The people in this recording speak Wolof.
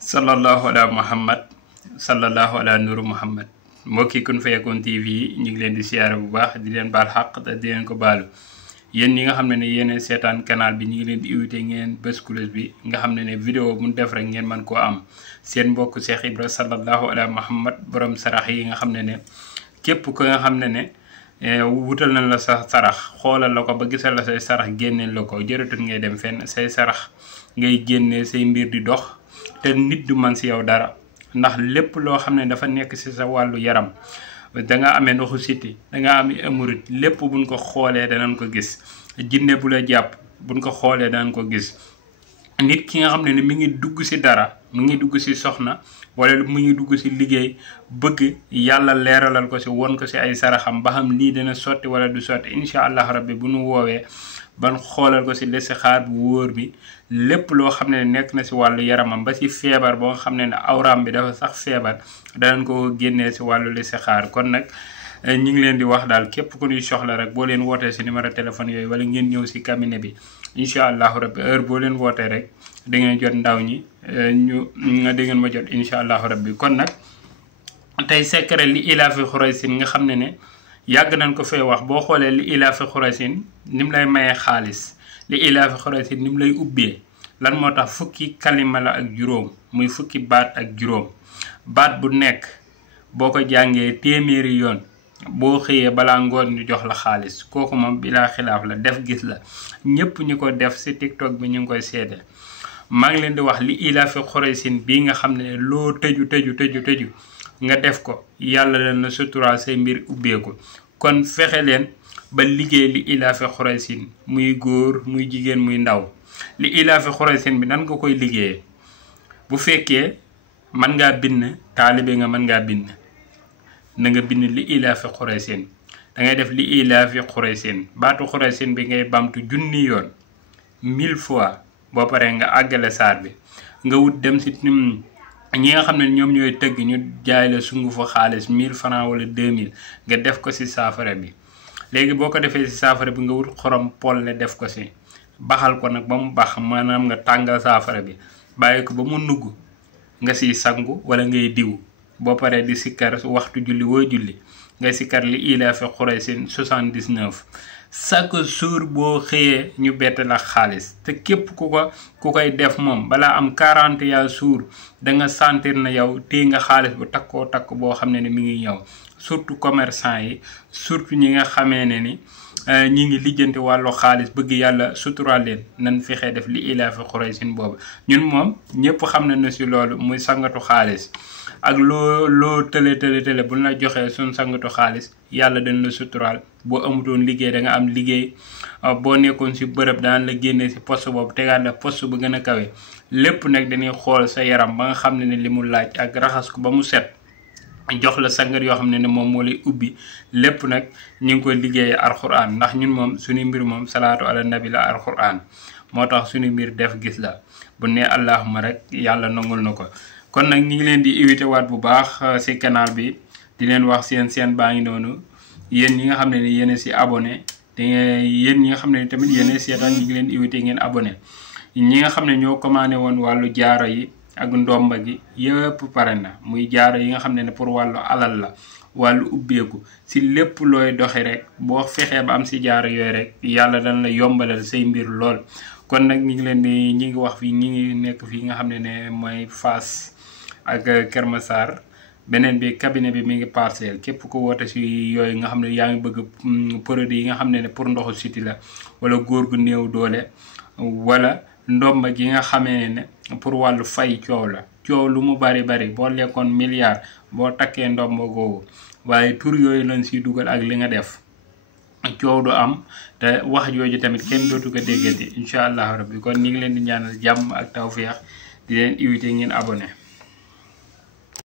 sallallahu ala muhammad sallallahu ala nuru muhammad mbokki Kun Fayakoun TV ñu ngi leen di siyaare bu baax di leen baal xaq te di leen ko baalu yéen ñi nga xam ne yéen seetaan canal bi ñu ngi leen di invité ngeen bës cloche bi nga xam ne vidéo bu ñu def rek ngeen mën koo am seen mbokk Cheikh Ibra sallallahu ala muhammad borom sarax yi nga xam ne képp ko nga xam ne wutal nañ la sa sarax xoolal la ko ba gisal la say sarax génneel la ko jërëtul ngay dem fenn say sarax ngay génne say mbir di dox te nit du man ci yow dara ndax lépp loo xam ne dafa nekk ci sa wàllu yaram da nga amee ndoxu siti da nga am hémorroïde lépp buñ ko xoolee danañ ko gis jinne bu la jàpp buñ ko xoolee danañ ko gis nit ki nga xam ne mi ngi dugg ci dara mu ngi dugg ci soxna wala mu ngi dugg ci liggéey bëgg yàlla leeralal ko ci won ko ci ay saraxam ba xam lii dina sotti wala du sotti incha allah rabbi bu nu woowee ban xoolal ko ci listixaar bu wóor bi lépp loo xam ne nekk na ci wàllu yaramam ba ci feebar boo xam ne awraam bi dafa sax feebar danañ ko génnee ci wàllu listixaar kon nag ñu ngi leen di wax daal képp ku ñuy soxla rek boo leen wootee ci numéro téléphone yooyu wala ngeen ñëw ci cabinet bi incha allahu rabbi heure boo leen wootee rek da ngeen jot ndaw ñi da ngeen ma jot incha allahu rabbi kon nag tey secret li ilaafi xuraysin nga xam ne yàgg nañ ko fee wax boo xoolee li ilaafi xuraysin ni mu lay mayee xaalis li ilaafi xuraysin ni mu lay ubbee lan moo tax fukki kalima la ak juróom muy fukki baat ak juróom baat bu nekk boo ko jàngee téeméeri yoon boo xëyee balaa ngoon ñu jox la xaalis kooku moom bilaa xilaaf la def gis la ñépp ñu ko def ci TikTok bi ñu ngi koy seede maa ngi leen di wax li ilaafi xuraysin bii nga xam ne loo tëju nga def ko yàlla leen na suturaal say mbir ubbeeku kon fexe leen ba liggéey li ilaafi xuraysin muy góor muy jigéen muy ndaw li ilaafi xuraysin bi nan nga koy liggéeyee bu fekkee mën ngaa bind taalibe nga mën ngaa bind na nga bind li ilaafi xuraysin da ngay def li ilaafi xuraysin baatu xuraysin bi ngay bamtu junni yoon 1000 fois boo paree nga àggale saar bi nga wut dem ci ñi nga xam ne ñoom ñooy tëgg ñu jaay la sungufu xaalis 1000 francs wala 2000 nga def ko ci saafara bi léegi boo ko defee ci saafara bi nga wut xorom polle def ko ci baxal ko nag ba mu bax maanaam nga tàngal saafara bi bàyyi ko ba mu nugg nga ciy sangu wala ngay diw boo paree di sikkar waxtu julli woo julli ngay sikkar li ilaafi xuraysin 79 chaque jour boo xëyee ñu bett la xaalis te képp ku koy def moom balaa am 40 jours da nga sentir na yow téye nga xaalis bu takkoo takk boo xam ne mi ngi ñëw surtout commerçant yi surtout ñi nga xamee ne ni ñi ngi lijjanti wàllu xaalis bëgg yàlla suturaal leen nan fexee def li ilaafi xuraysin boobu ñun moom ñëpp xam na ne ci loolu muy sangatu xaalis ak loo tële bu la joxee suñ sangatu xaalis yàlla dañ la suturaal boo amutoon liggéey da nga am liggéey boo nekkoon ci bërëb daan la génnee ci poste boobu tegaat la poste bu gën a kawe lépp nag dañuy xool sa yaram ba nga xam ne li mu laaj ak raxas ko ba mu set jox la sangat yoo xam ne moom moo lay ubbi lépp nag ñu ngi koy liggéeyee alxuraan ndax ñun moom suñu mbir moom salaatu ala nabi la alxuraan moo tax suñu mbir def gis la bu ne allahuma rek yàlla nangul na ko kon nag ñu ngi leen di invité waat bu baax ci canal bi di leen wax seen baa ngi noonu yéen ñi nga xam ne ni yéen ci abonné te yéen ñi nga xam ne tamit yéen seetaan ñu ngi leen invité ngeen abonné ñi nga xam ne ñoo commandé woon wàllu jaaro yi ak ndomba gi yëpp pare na muy jaaro yi nga xam ne pour wàllu alal la wàllu ubbeeku ci lépp looy doxi rek boo fexee ba am ci jaaro yooyu rek yàlla dañ la yombalal say mbir lool kon nag ñu ngi leen di ñi ngi wax fii ñi ngi nekk fii nga xam ne mooy Fass ak Kër Massar beneen bi cabinet bi mi ngi Parcelles képp ko woote ci yooyu nga xam ne yaa ngi bëgg produit yi nga xam ne pour ndoxu siti la wala góor gu néew doole wala ndomba gi nga xamee ne pour wàllu fay coow la coow lu mu bari boo lekkoon milliard boo takkee ndomba googu waaye tur yooyu lañ ciy dugal ak li nga def coow du am te wax jooju tamit kenn dootu ko déggati incha allahu rabbi kon ñu ngi leen di ñaanal jàmm ak tawféex di leen invité ngeen abonné